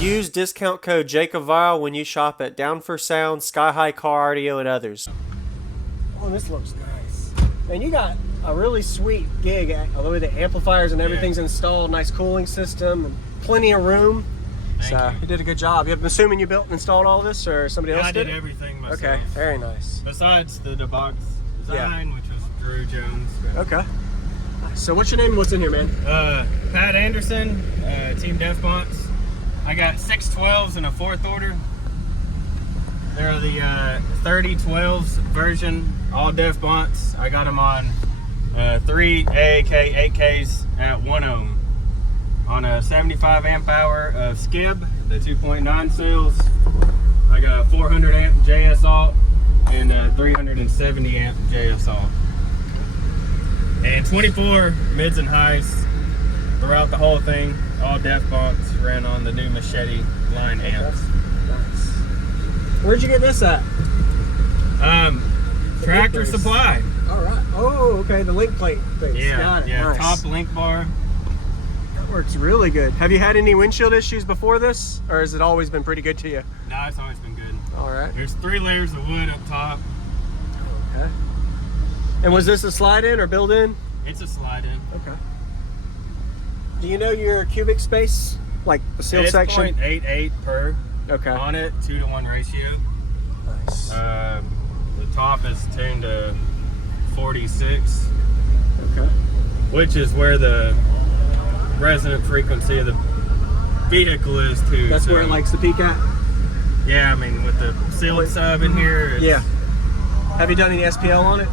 Use discount code JacobViral when you shop at Down for Sound, SkyHigh Car Audio, and others. Oh, this looks nice. And you got a really sweet gig, the way the amplifiers and everything's installed, nice cooling system, and plenty of room. So you did a good job. I'm assuming you built and installed all this, or somebody else did? I did everything myself. Okay, very nice. Besides the box design, which was Drew Jones. Okay. So what's your name and what's in here, man? Patt Anderson, Team Def Bonds. I got 612s and a 4th order. They're the 3012s version, all Def Bonds. I got them on 3 AAK 8Ks at 1 ohm on a 75 amp hour of Skib, the 2.9 cells. I got a 400 amp JS alt and a 370 amp JS alt. And 24 mids and highs throughout the whole thing. All Def Bonds ran on the new Machete line amps. Nice. Where'd you get this at? Tractor Supply. All right. Oh, okay. The link plate thing. Yeah, got it. yeah. Nice. Top link bar. That works really good. Have you had any windshield issues before this, or has it always been pretty good to you? No, it's always been good. All right. There's 3 layers of wood up top. Okay. And was this a slide-in or build-in? It's a slide-in. Okay. Do you know your cubic space, like the seal section? It's 0.88 per. Okay. On it, 2-to-1 ratio. Nice. The top is tuned to 46. Okay. Which is where the resonant frequency of the vehicle is too. That's where it likes to peak at? Yeah, I mean with the sealed sub in here. Yeah. Have you done any SPL on it?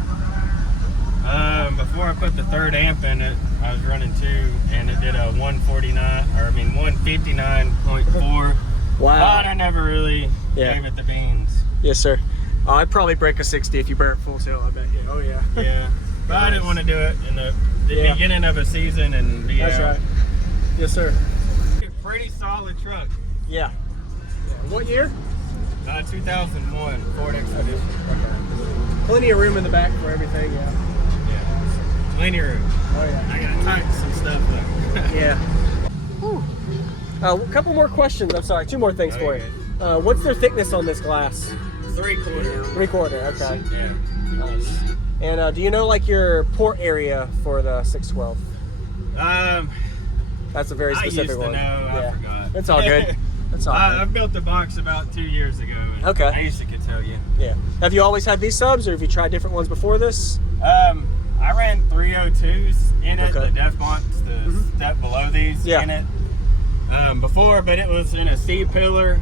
Before I put the 3rd amp in it, I was running 2 and it did a 159.4. Wow. But I never really gave it the beans. Yes, sir. I'd probably break a 60 if you burnt full tilt, I bet you. Oh, yeah. Yeah. But I didn't want to do it in the beginning of a season and be That's right. Yes, sir. Pretty solid truck. Yeah. What year? 2001 Ford Expedition. Okay. Plenty of room in the back for everything, yeah. Yeah. Plenty of room. Oh, yeah. I gotta tighten some stuff up. Yeah. A couple more questions. I'm sorry, 2 more things for you. What's their thickness on this glass? 3/4. 3/4, okay. Yeah. Nice. And do you know like your port area for the 612? That's a very specific one. I used to know, I forgot. It's all good. It's all good. I built the box about 2 years ago. Okay. I used to could tell you. Yeah. Have you always had these subs, or have you tried different ones before this? I ran 302s in it, Okay. the Def Bonds, the step below these in it. Before, but it was in a C-pillar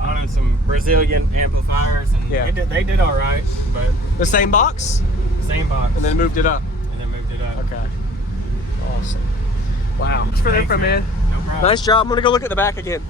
on some Brazilian amplifiers, and they did all right. But the same box? Same box. And then moved it up? And then moved it up. Okay. Awesome. Wow. Thanks for the info, man. No problem. Nice job. I'm going to go look at the back again.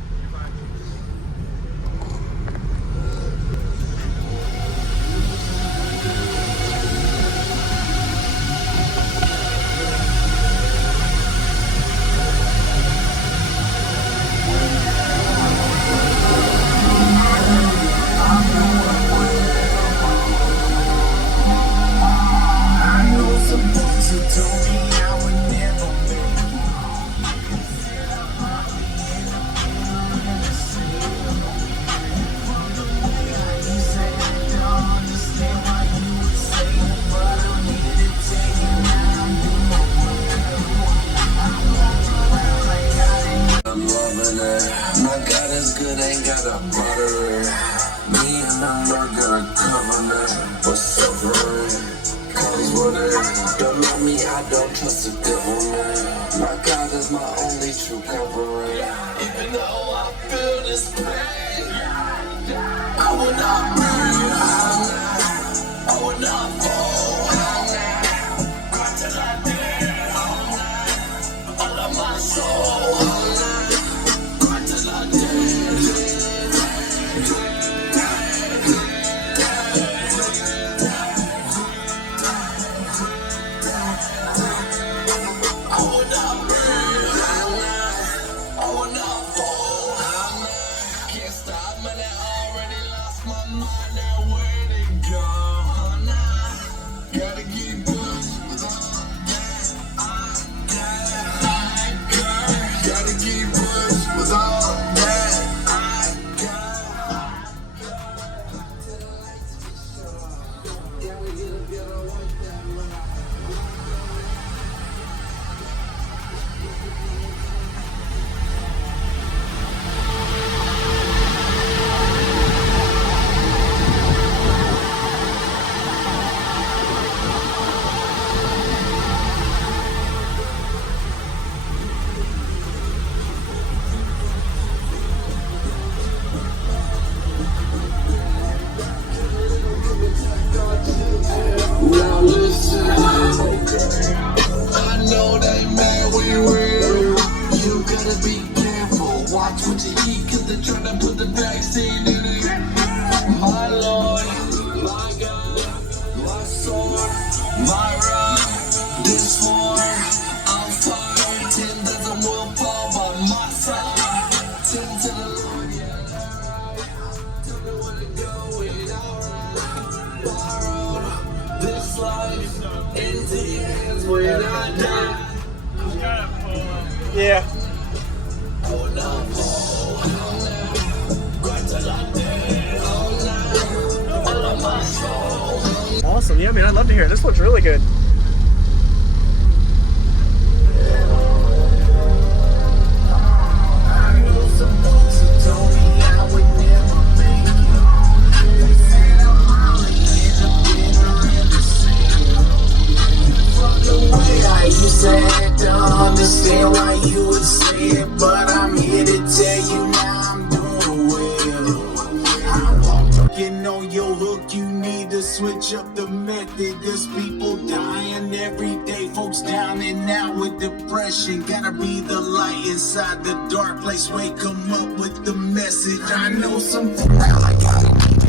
good, ain't got a butter. Me and the burger covenant. What's up, bro? Cause whatever. Don't know me, I don't trust the government. My God is my only true covering. Even though I feel this pain, I will not breathe. I will not fall. Cry till I die. All of my soul. Cry till I better be careful. Watch what you eat, cause they're trying to put the vaccine in it. My Lord, my God, my sword, my rod, this war, I'm fired. 10,000 will fall by my side. 10 to the Lord, yeah, alright. Tell me where to go, it's alright. Borrow this life into your hands when I die. Yeah. Awesome. Yeah, man, I'd love to hear it. This looks really good. You said to understand why you would say it, but I'm here to tell you now I'm doing well. Getting on your hook, you need to switch up the method. There's people dying every day, folks down and out with depression. Gotta be the light inside the dark place. Wake them up with the message. I know some well, I gotta keep it.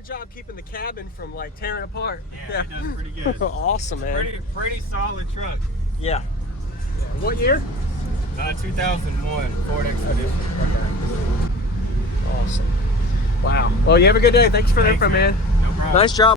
good job keeping the cabin from like tearing apart. Yeah, it does pretty good. Awesome, man. Pretty solid truck. Yeah. What year? 2001 Ford Expedition. Okay. Awesome. Wow. Well, you have a good day. Thanks for the info, man. No problem. Nice job.